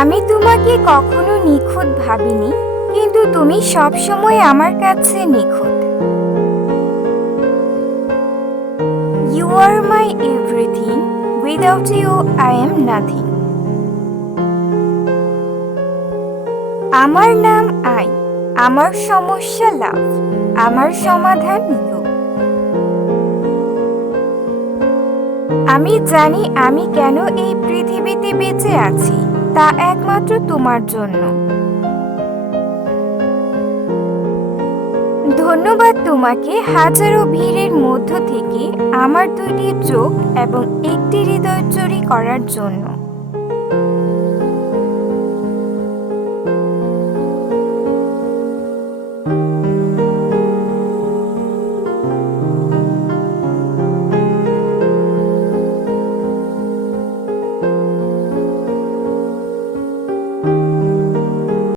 আমি তোমাকে কখনো নিখুঁত ভাবিনি, কিন্তু তুমি সবসময় আমার কাছে নিখুঁত। You are my everything, without you I am nothing. আমার নাম আই, আমার সমস্যা লাভ, আমার সমাধান ইউ। আমি জানি আমি কেন এই পৃথিবীতে বেঁচে আছি, তা একমাত্র তোমার জন্য। ধন্যবাদ তোমাকে হাজারো ভিড়ের মধ্য থেকে আমার দুইটি চোখ এবং একটি হৃদয় চুরি করার জন্য।